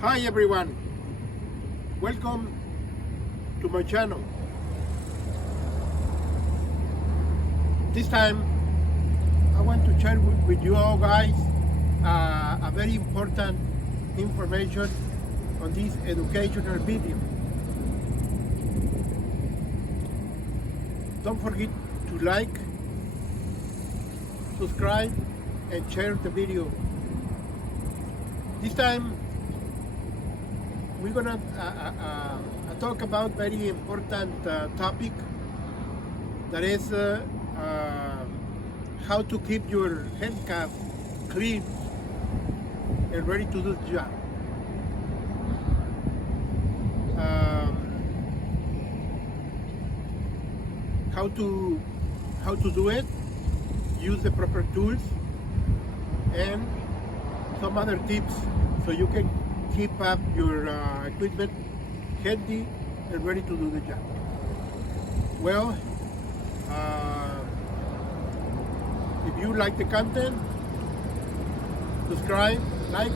Hi everyone, welcome to my channel. This time I want to share with you all guys a very important information on this educational video. Don't forget to like, subscribe and share the video. This time we're gonna talk about very important topic, that is how to keep your handcuff clean and ready to do the job. How to do it, use the proper tools, and some other tips so you can keep up your equipment handy and ready to do the job. Well, if you like the content, subscribe, like,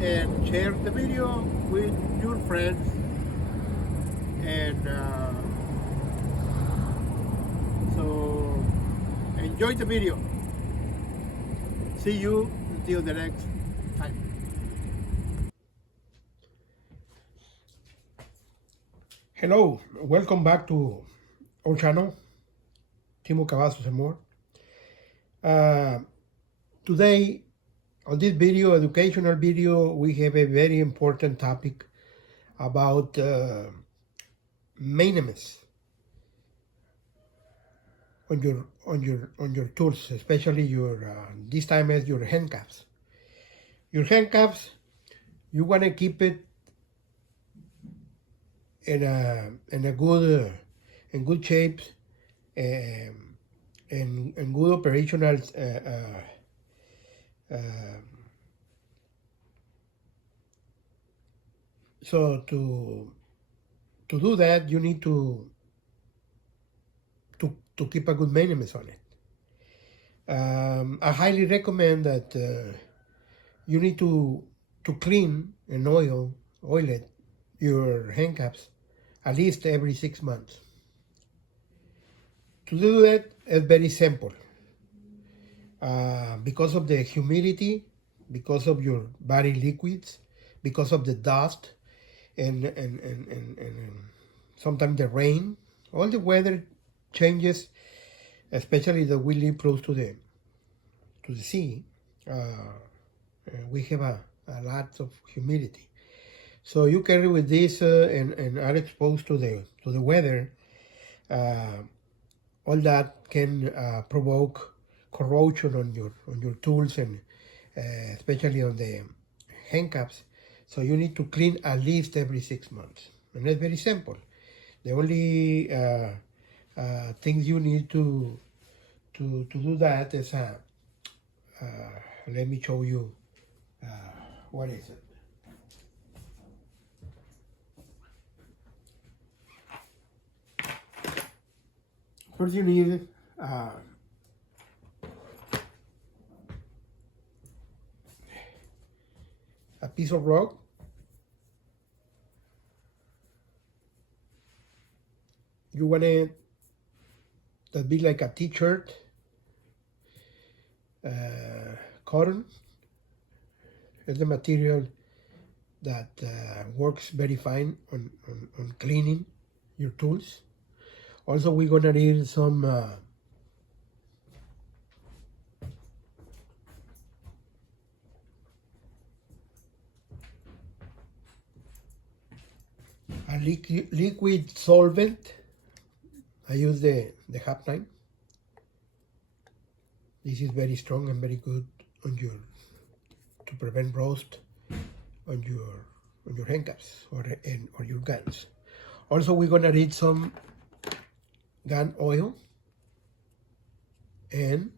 and share the video with your friends. And so enjoy the video. See you until the next time. Hello, welcome back to our channel, Timo Cavazos and more. Today, on this video, educational video, we have a very important topic about maintenance on your tools, especially your this time as your handcuffs. Your handcuffs, you want to keep it in a good in good shape, and good operational so to do that, you need to keep a good maintenance on it. I highly recommend that you need to clean and oil it, your handcuffs, at least every 6 months. To do that, it's very simple. Because of the humidity, because of your body liquids, because of the dust, and sometimes the rain, all the weather changes, especially that we live close to the sea. We have a lot of humidity, so you carry with this and are exposed to the weather. All that can provoke corrosion on your tools, and especially on the handcuffs. So you need to clean at least every 6 months, and it's very simple. The only things you need to do that is let me show you what is it. First you need a piece of rock, you want it to be like a t-shirt, cotton is the material that works very fine on cleaning your tools. Also, we're gonna need some a liquid solvent. I use the half nine. This is very strong and very good on to prevent rust on your handcuffs or your guns. Also, we're gonna need some gun oil and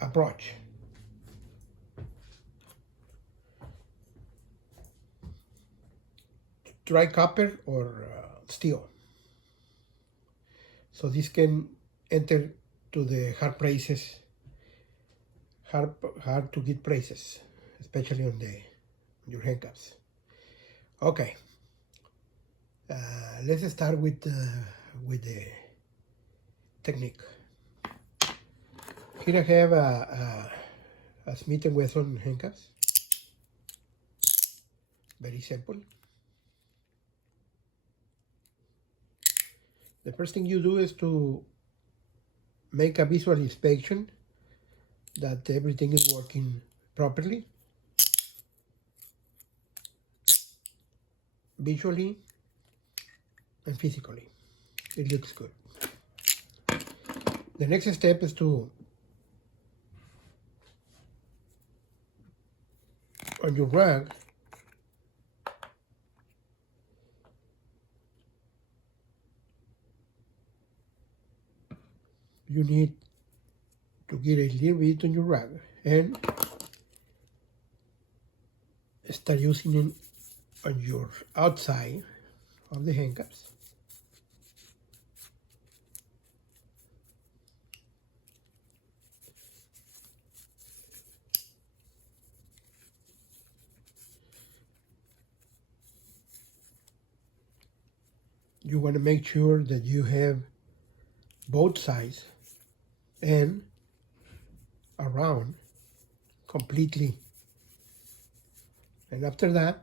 a brush. Dry copper or steel. So this can enter to the hard to get places. especially on your handcuffs. Okay, let's start with the technique. Here I have a Smith & Wesson handcuffs. Very simple. The first thing you do is to make a visual inspection that everything is working properly, visually and physically. It looks good. The next step is to, on your rag, you need to get a little bit on your rag and start using it on your outside of the handcuffs. You want to make sure that you have both sides and around completely. And after that,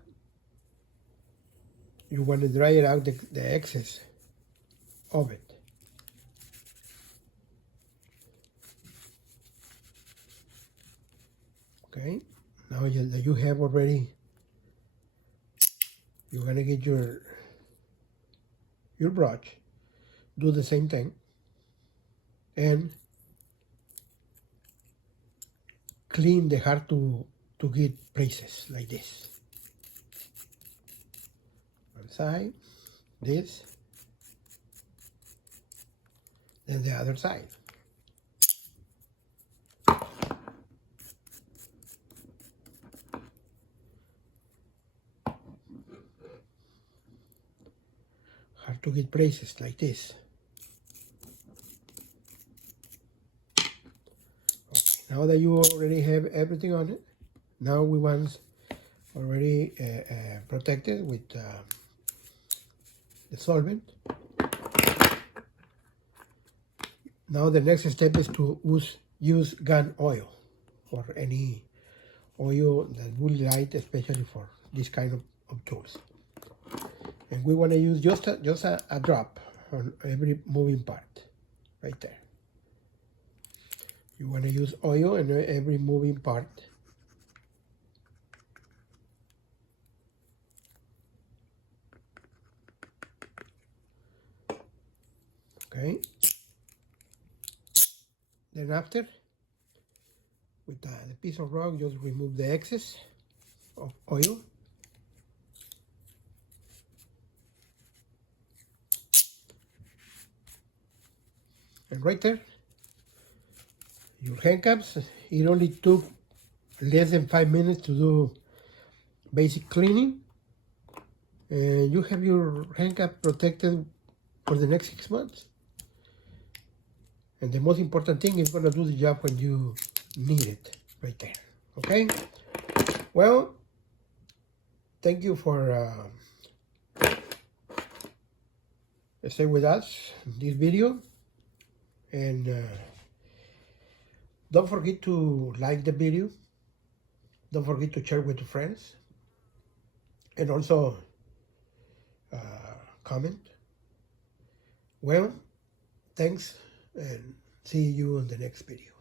you want to dry it out the excess of it. Okay, now that you have already, you're gonna get your brush, do the same thing, and clean the hard to get places like this. One side, this, then the other side. Hard to get places like this. Okay, now that you already have everything on it, now we want already protected with the solvent. Now the next step is to use gun oil or any oil that will light, especially for this kind of tools. And we want to use just a drop on every moving part, right there. You want to use oil on every moving part. Okay. Then after, with the piece of rock, just remove the excess of oil. And right there, your handcuffs. It only took less than 5 minutes to do basic cleaning. And you have your handcuff protected for the next 6 months. And the most important thing is going to do the job when you need it, right there. Okay? Well, thank you for staying with us in this video. And don't forget to like the video. Don't forget to share with your friends. And also comment. Well, thanks, and see you in the next video.